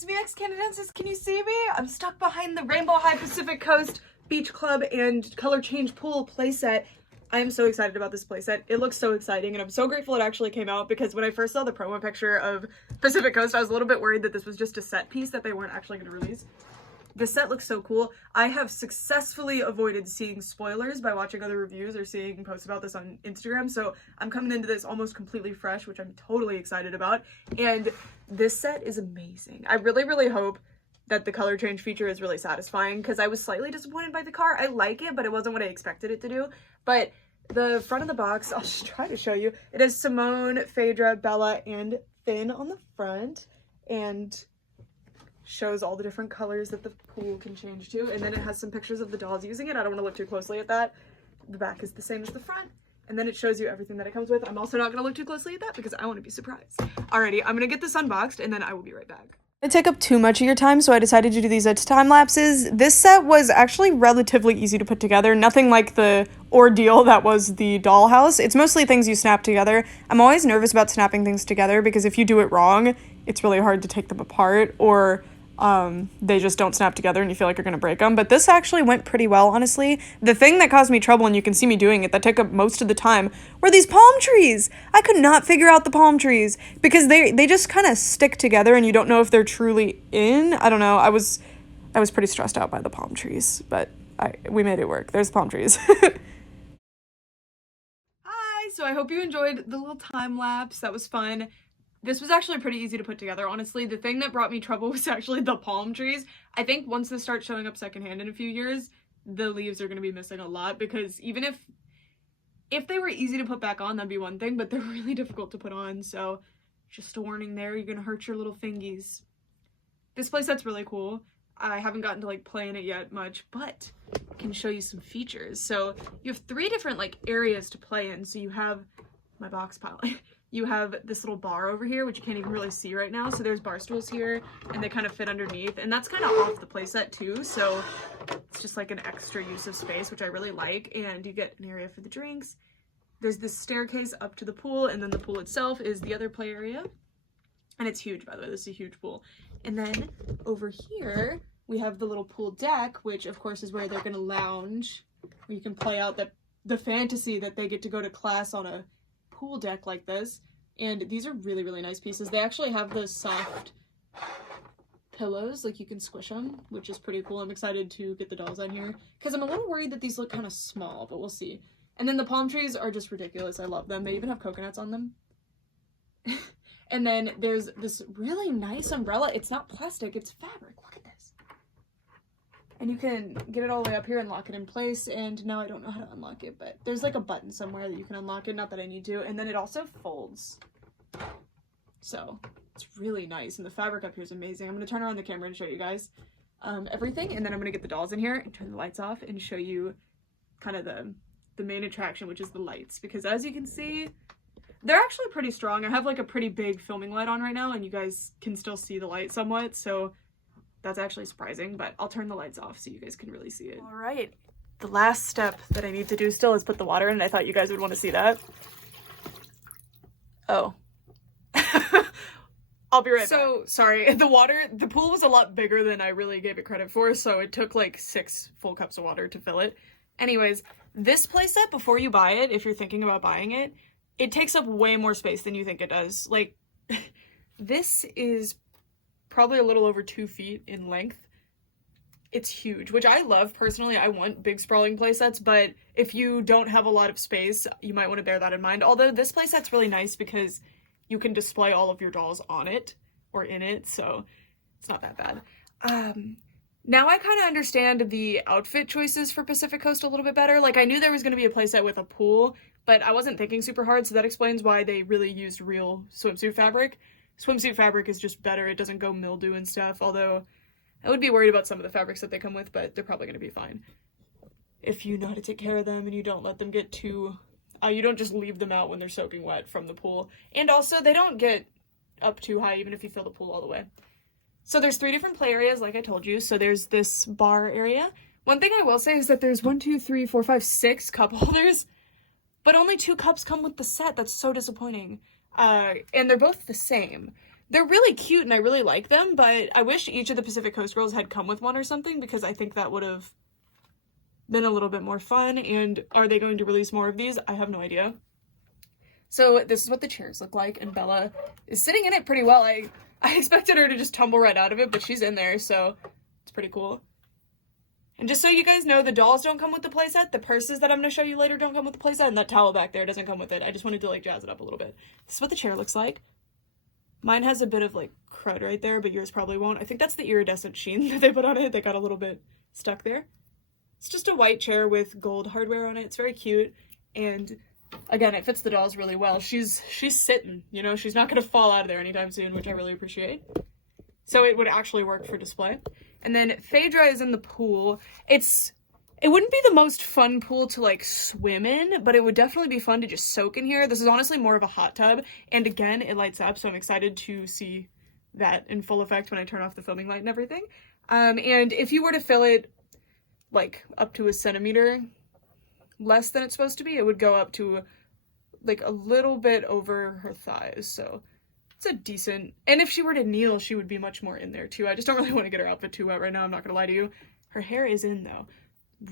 it's me, ex-Canadensis. Can you see me? I'm stuck behind the Rainbow High Pacific Coast Beach Club and Color Change Pool playset. I am so excited about this playset. It looks so exciting, and I'm so grateful it actually came out, because when I first saw the promo picture of Pacific Coast, I was a little bit worried that this was just a set piece that they weren't actually going to release. This set looks so cool. I have successfully avoided seeing spoilers by watching other reviews or seeing posts about this on Instagram, so I'm coming into this almost completely fresh, which I'm totally excited about. And this set is amazing. I really, really hope that the color change feature is really satisfying, because I was slightly disappointed by the car. I like it, but it wasn't what I expected it to do. But the front of the box, I'll just try to show you. It has Simone, Phaedra, Bella, and Finn on the front, and shows all the different colors that the pool can change to, and then it has some pictures of the dolls using it. I don't want to look too closely at that. The back is the same as the front, and then it shows you everything that it comes with. I'm also not going to look too closely at that because I want to be surprised. Alrighty, I'm going to get this unboxed, and then I will be right back. It take up too much of your time, so I decided to do these as time lapses. This set was actually relatively easy to put together, nothing like the ordeal that was the dollhouse. It's mostly things you snap together. I'm always nervous about snapping things together because if you do it wrong, it's really hard to take them apart, or they just don't snap together and you feel like you're gonna break them. But this actually went pretty well, honestly. The thing that caused me trouble, and you can see me doing it, that took up most of the time, were these palm trees. I could not figure out the palm trees because they just kind of stick together and you don't know if they're truly in. I don't know. I was pretty stressed out by the palm trees, but we made it work. There's palm trees. Hi, so I hope you enjoyed the little time lapse. That was fun. This was actually pretty easy to put together, honestly. The thing that brought me trouble was actually the palm trees. I think once this starts showing up secondhand in a few years, the leaves are going to be missing a lot, because even if they were easy to put back on, that'd be one thing, but they're really difficult to put on, so just a warning there, you're going to hurt your little fingies. This playset's really cool. I haven't gotten to like play in it yet much, but I can show you some features. So you have 3 different like areas to play in. So you have my box pile. You have this little bar over here, which you can't even really see right now. So there's bar stools here, and they kind of fit underneath. And that's kind of off the playset too, so it's just like an extra use of space, which I really like. And you get an area for the drinks. There's this staircase up to the pool, and then the pool itself is the other play area. And it's huge, by the way. This is a huge pool. And then over here, we have the little pool deck, which of course is where they're going to lounge, where you can play out the fantasy that they get to go to class on a pool deck like this. And these are really, really nice pieces. They actually have those soft pillows, like you can squish them, which is pretty cool. I'm excited to get the dolls on here because I'm a little worried that these look kind of small, but we'll see. And then the palm trees are just ridiculous. I love them. They even have coconuts on them. And then there's this really nice umbrella. It's not plastic, it's fabric. Look at this. And you can get it all the way up here and lock it in place. And now I don't know how to unlock it, but there's like a button somewhere that you can unlock it. Not that I need to. And then it also folds. So it's really nice. And the fabric up here is amazing. I'm going to turn around the camera and show you guys everything. And then I'm going to get the dolls in here and turn the lights off and show you kind of the main attraction, which is the lights. Because as you can see, they're actually pretty strong. I have like a pretty big filming light on right now, and you guys can still see the light somewhat. So that's actually surprising, but I'll turn the lights off so you guys can really see it. All right. The last step that I need to do still is put the water in, and I thought you guys would want to see that. Oh. I'll be right back. So, sorry. The pool was a lot bigger than I really gave it credit for, so it took like 6 full cups of water to fill it. Anyways, this playset, before you buy it, if you're thinking about buying it, it takes up way more space than you think it does. Like, this is probably a little over 2 feet in length. It's huge, which I love personally. I want big sprawling playsets, but if you don't have a lot of space, you might want to bear that in mind. Although this playset's really nice because you can display all of your dolls on it or in it, so it's not that bad. Now I kind of understand the outfit choices for Pacific Coast a little bit better. Like, I knew there was going to be a playset with a pool, but I wasn't thinking super hard, so that explains why they really used real swimsuit fabric. Swimsuit fabric is just better. It doesn't go mildew and stuff, although I would be worried about some of the fabrics that they come with, but they're probably going to be fine. If you know how to take care of them and you don't let them get too... you don't just leave them out when they're soaking wet from the pool. And also, they don't get up too high even if you fill the pool all the way. So there's 3 different play areas, like I told you. So there's this bar area. One thing I will say is that there's 6 cup holders, but only 2 cups come with the set. That's so disappointing. And they're both the same. They're really cute and I really like them, but I wish each of the Pacific Coast Girls had come with one or something, because I think that would have been a little bit more fun. And are they going to release more of these? I have no idea. So this is what the chairs look like, and Bella is sitting in it pretty well. I expected her to just tumble right out of it, but she's in there, so it's pretty cool. And just so you guys know, the dolls don't come with the playset. The purses that I'm going to show you later don't come with the playset, and that towel back there doesn't come with it. I just wanted to like jazz it up a little bit. This is what the chair looks like. Mine has a bit of like crud right there, but yours probably won't. I think that's the iridescent sheen that they put on it. They got a little bit stuck there. It's just a white chair with gold hardware on it. It's very cute, and again, it fits the dolls really well. She's sitting, you know, she's not going to fall out of there anytime soon, which I really appreciate. So it would actually work for display. And then Phaedra is in the pool. It wouldn't be the most fun pool to like swim in, but it would definitely be fun to just soak in here. This is honestly more of a hot tub, and again, it lights up, so I'm excited to see that in full effect when I turn off the filming light and everything. And if you were to fill it like up to a centimeter less than it's supposed to be, it would go up to like a little bit over her thighs, so it's a decent, and if she were to kneel, she would be much more in there too. I just don't really want to get her outfit too wet right now, I'm not gonna lie to you. Her hair is in though.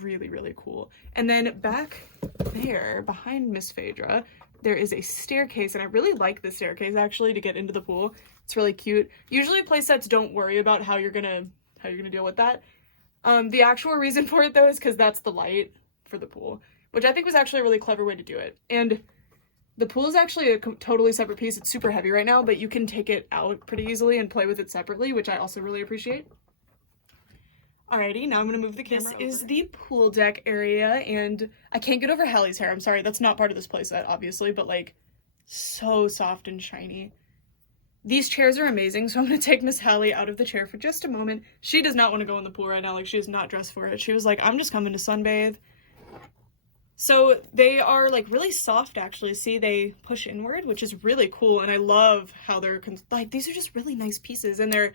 Really, really cool. And then back there behind Miss Phaedra, there is a staircase, and I really like the staircase actually to get into the pool. It's really cute. Usually playsets don't worry about how you're gonna deal with that. The actual reason for it though is because that's the light for the pool, which I think was actually a really clever way to do it. And the pool is actually a totally separate piece. It's super heavy right now, but you can take it out pretty easily and play with it separately, which I also really appreciate. Alrighty, now I'm gonna move the camera over. This is the pool deck area, and I can't get over Hallie's hair. I'm sorry, that's not part of this playset, obviously, but like, so soft and shiny. These chairs are amazing, so I'm gonna take Miss Hallie out of the chair for just a moment. She does not want to go in the pool right now, like she is not dressed for it. She was like, I'm just coming to sunbathe. So they are like really soft actually. See, they push inward, which is really cool, and I love how they're, like, these are just really nice pieces, and they're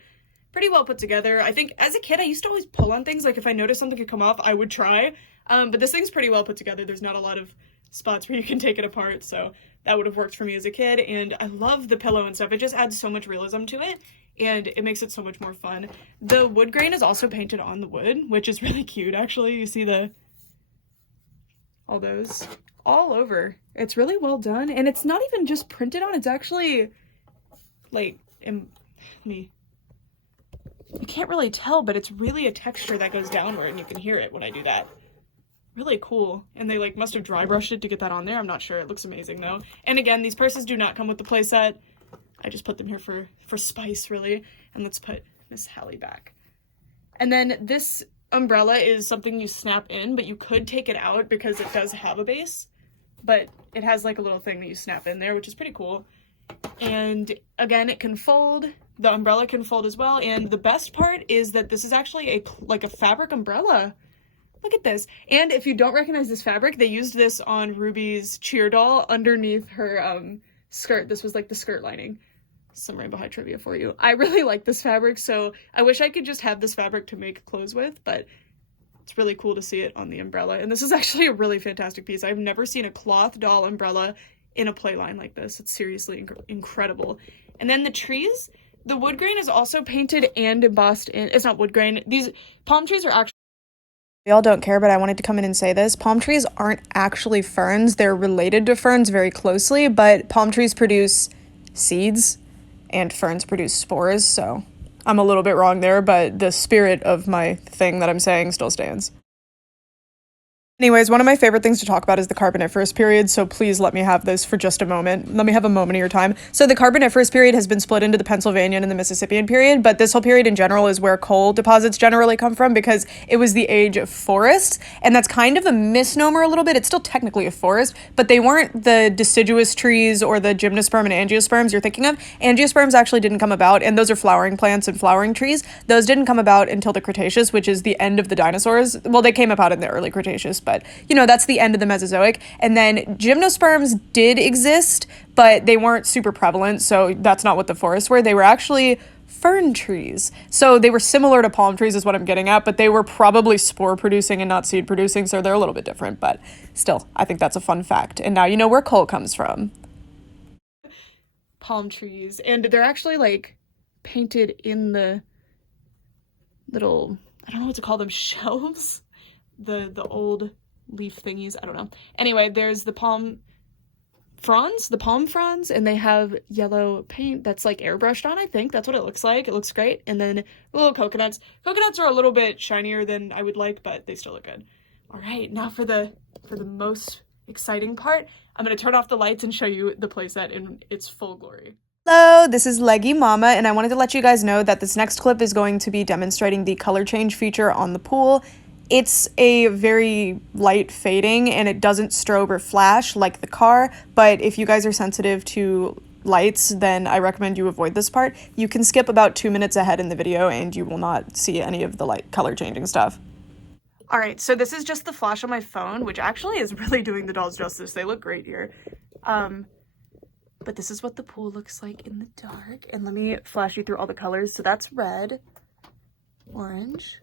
pretty well put together. I think as a kid I used to always pull on things, like if I noticed something could come off I would try, but this thing's pretty well put together. There's not a lot of spots where you can take it apart, so that would have worked for me as a kid. And I love the pillow and stuff. It just adds so much realism to it, and it makes it so much more fun. The wood grain is also painted on the wood, which is really cute actually. You see all those all over. It's really well done, and it's not even just printed on, it's actually like, you can't really tell, but it's really a texture that goes downward, and you can hear it when I do that. Really cool. And they like must have dry brushed it to get that on there. I'm not sure. It looks amazing though. And again, these purses do not come with the playset. I just put them here for spice, really. And let's put Miss Hallie back. And then this umbrella is something you snap in, but you could take it out because it does have a base. But it has like a little thing that you snap in there, which is pretty cool. And again, it can fold. The umbrella can fold as well, and the best part is that this is actually a fabric umbrella. Look at this. And if you don't recognize this fabric, they used this on Ruby's cheer doll underneath her skirt. This was like the skirt lining. Some Rainbow High trivia for you. I really like this fabric, so I wish I could just have this fabric to make clothes with, but it's really cool to see it on the umbrella. And this is actually a really fantastic piece. I've never seen a cloth doll umbrella in a play line like this. It's seriously incredible. And then the trees, the wood grain is also painted and embossed in. It's not wood grain. These palm trees are actually, y'all don't care, but I wanted to come in and say this. Palm trees aren't actually ferns. They're related to ferns very closely, but palm trees produce seeds and ferns produce spores, so I'm a little bit wrong there, but the spirit of my thing that I'm saying still stands. Anyways, one of my favorite things to talk about is the Carboniferous Period, so please let me have this for just a moment. Let me have a moment of your time. So the Carboniferous Period has been split into the Pennsylvanian and the Mississippian period, but this whole period in general is where coal deposits generally come from because it was the age of forests, and that's kind of a misnomer a little bit. It's still technically a forest, but they weren't the deciduous trees or the gymnosperm and angiosperms you're thinking of. Angiosperms actually didn't come about, and those are flowering plants and flowering trees. Those didn't come about until the Cretaceous, which is the end of the dinosaurs. Well, they came about in the early Cretaceous, but you know, that's the end of the Mesozoic. And then gymnosperms did exist, but they weren't super prevalent, so that's not what the forests were. They were actually fern trees. So they were similar to palm trees is what I'm getting at, but they were probably spore producing and not seed producing, so they're a little bit different, but still, I think that's a fun fact. And now you know where coal comes from. Palm trees, and they're actually like painted in the little, I don't know what to call them, shelves? The old leaf thingies, I don't know. Anyway, there's the palm fronds, and they have yellow paint that's like airbrushed on, I think. That's what it looks like. It looks great. And then the little coconuts. Coconuts are a little bit shinier than I would like, but they still look good. All right, now for the most exciting part, I'm gonna turn off the lights and show you the playset in its full glory. Hello, this is Leggy Mama, and I wanted to let you guys know that this next clip is going to be demonstrating the color change feature on the pool. It's a very light fading, and it doesn't strobe or flash like the car, but if you guys are sensitive to lights, then I recommend you avoid this part. You can skip about 2 minutes ahead in the video, and you will not see any of the light color changing stuff. All right, so this is just the flash on my phone, which actually is really doing the dolls justice. They look great here. But this is what the pool looks like in the dark. And let me flash you through all the colors. So that's red, orange,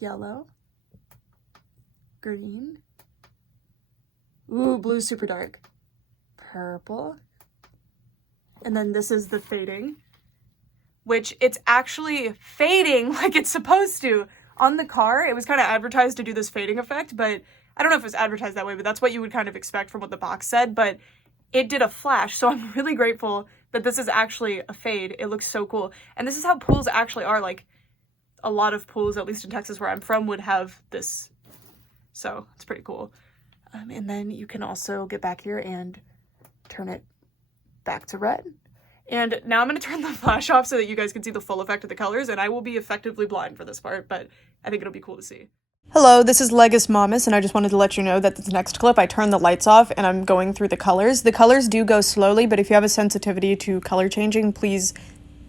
yellow, green, ooh, blue super dark, purple, and then this is the fading, which it's actually fading like it's supposed to. On the car, it was kind of advertised to do this fading effect, but I don't know if it was advertised that way, but that's what you would kind of expect from what the box said, but it did a flash, so I'm really grateful that this is actually a fade. It looks so cool. And this is how pools actually are. Like, a lot of pools, at least in Texas where I'm from, would have this. So, it's pretty cool. And then you can also get back here and turn it back to red. And now I'm going to turn the flash off so that you guys can see the full effect of the colors, and I will be effectively blind for this part, but I think it'll be cool to see. Hello, this is Legis Mamas, and I just wanted to let you know that this next clip, I turned the lights off and I'm going through the colors. The colors do go slowly, but if you have a sensitivity to color changing, please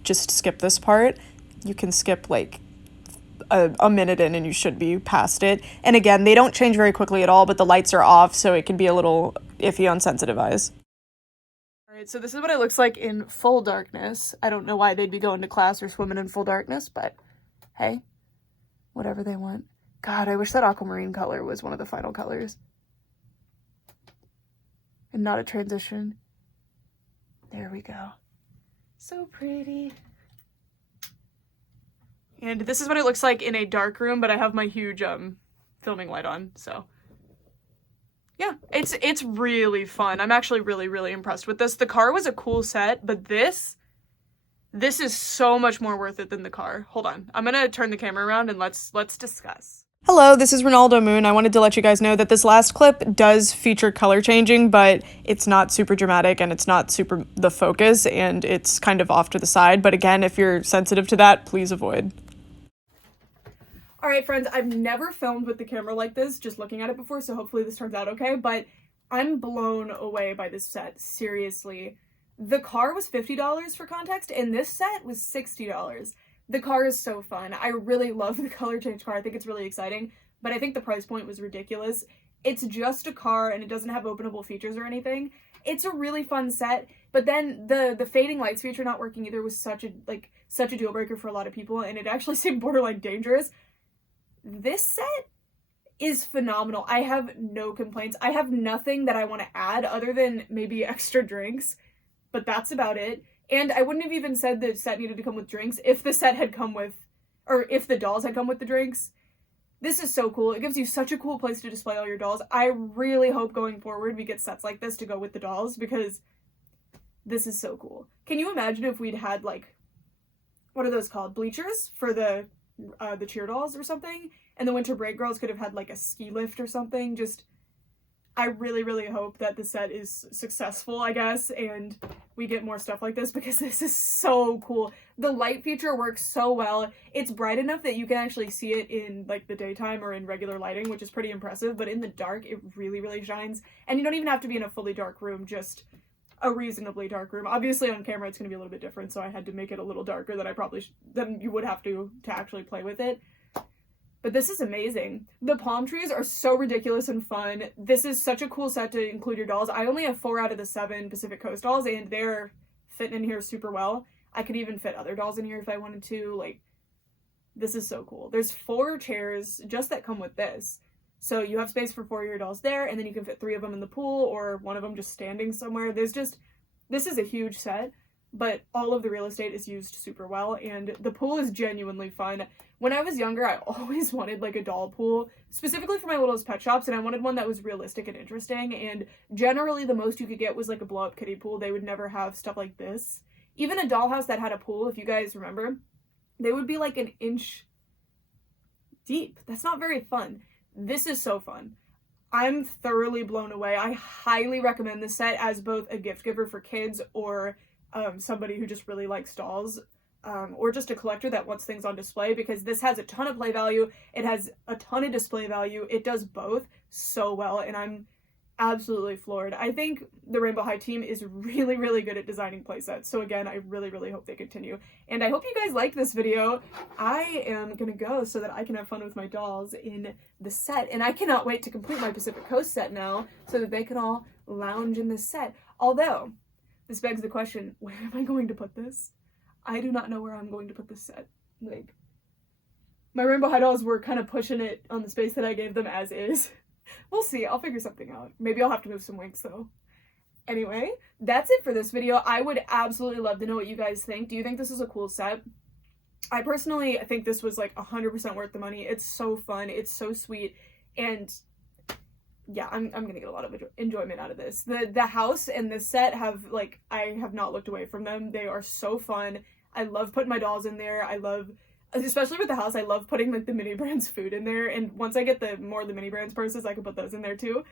just skip this part. You can skip like a minute in and you should be past it. And again, they don't change very quickly at all, but the lights are off, so it can be a little iffy on sensitive eyes. All right, so this is what it looks like in full darkness. I don't know why they'd be going to class or swimming in full darkness, but hey, whatever they want. God, I wish that aquamarine color was one of the final colors. And not a transition. There we go. So pretty. And this is what it looks like in a dark room, but I have my huge filming light on, so. Yeah, it's really fun. I'm actually really, really impressed with this. The car was a cool set, but this is so much more worth it than the car. Hold on. I'm gonna turn the camera around and let's discuss. Hello, this is Ronaldo Moon. I wanted to let you guys know that this last clip does feature color changing, but it's not super dramatic and it's not super the focus, and it's kind of off to the side. But again, if you're sensitive to that, please avoid. All right, friends, I've never filmed with the camera like this, just looking at it before, so hopefully this turns out okay, but I'm blown away by this set, seriously. The car was $50 for context, and this set was $60. The car is so fun. I really love the color change car. I think it's really exciting, but I think the price point was ridiculous. It's just a car, and it doesn't have openable features or anything. It's a really fun set, but then the fading lights feature not working either was such a deal breaker for a lot of people, and it actually seemed borderline dangerous. This set is phenomenal. I have no complaints. I have nothing that I want to add other than maybe extra drinks, but that's about it. And I wouldn't have even said the set needed to come with drinks if the set had come with, or if the dolls had come with the drinks. This is so cool. It gives you such a cool place to display all your dolls. I really hope going forward we get sets like this to go with the dolls, because this is so cool. Can you imagine if we'd had, like, what are those called? Bleachers for the cheer dolls or something? And the winter break girls could have had like a ski lift or something. Just, I really, really hope that the set is successful, I guess, and we get more stuff like this, because this is so cool. The light feature works so well. It's bright enough that you can actually see it in like the daytime or in regular lighting, which is pretty impressive, but in the dark, it really, really shines. And you don't even have to be in a fully dark room, just a reasonably dark room. Obviously on camera it's going to be a little bit different, so I had to make it a little darker than you would have to actually play with it. But this is amazing. The palm trees are so ridiculous and fun. This is such a cool set to include your dolls. I only have 4 out of the 7 Pacific Coast dolls, and they're fitting in here super well. I could even fit other dolls in here if I wanted to. Like, this is so cool. There's 4 chairs just that come with this. So you have space for 4 of your dolls there, and then you can fit 3 of them in the pool, or one of them just standing somewhere. This is a huge set. but all of the real estate is used super well, and the pool is genuinely fun. When I was younger, I always wanted like a doll pool, specifically for my littlest pet shops, and I wanted one that was realistic and interesting, and generally the most you could get was like a blow-up kiddie pool. They would never have stuff like this. Even a dollhouse that had a pool, if you guys remember, they would be like an inch deep. That's not very fun. This is so fun. I'm thoroughly blown away. I highly recommend this set as both a gift giver for kids or somebody who just really likes dolls, or just a collector that wants things on display, because this has a ton of play value. It has a ton of display value. It does both so well, and I'm absolutely floored. I think the Rainbow High team is really, really good at designing playsets. So again, I really, really hope they continue. And I hope you guys like this video. I am gonna go so that I can have fun with my dolls in the set. And I cannot wait to complete my Pacific Coast set now so that they can all lounge in this set. Although, this begs the question, where am I going to put this? I do not know where I'm going to put this set. Like, my Rainbow High dolls were kind of pushing it on the space that I gave them as is. We'll see. I'll figure something out. Maybe I'll have to move some winks though. Anyway, that's it for this video. I would absolutely love to know what you guys think. Do you think this is a cool set? I personally think this was like 100% worth the money. It's so fun. It's so sweet. And yeah, I'm gonna get a lot of enjoyment out of this. The house and the set have, like, I have not looked away from them. They are so fun. I love putting my dolls in there. I love, especially with the house, I love putting like the mini brands food in there, and once I get the mini brands purses, I can put those in there too.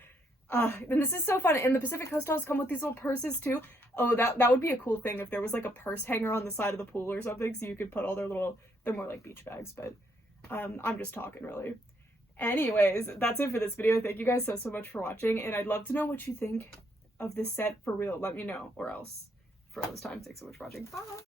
And this is so fun. And the Pacific Coast dolls come with these little purses too. Oh, that would be a cool thing if there was like a purse hanger on the side of the pool or something, so you could put all their little, they're more like beach bags, but I'm just talking really. Anyways, that's it for this video. Thank you guys so much for watching, and I'd love to know what you think of this set for real. Let me know, or else for all this time, thanks so much for watching. Bye!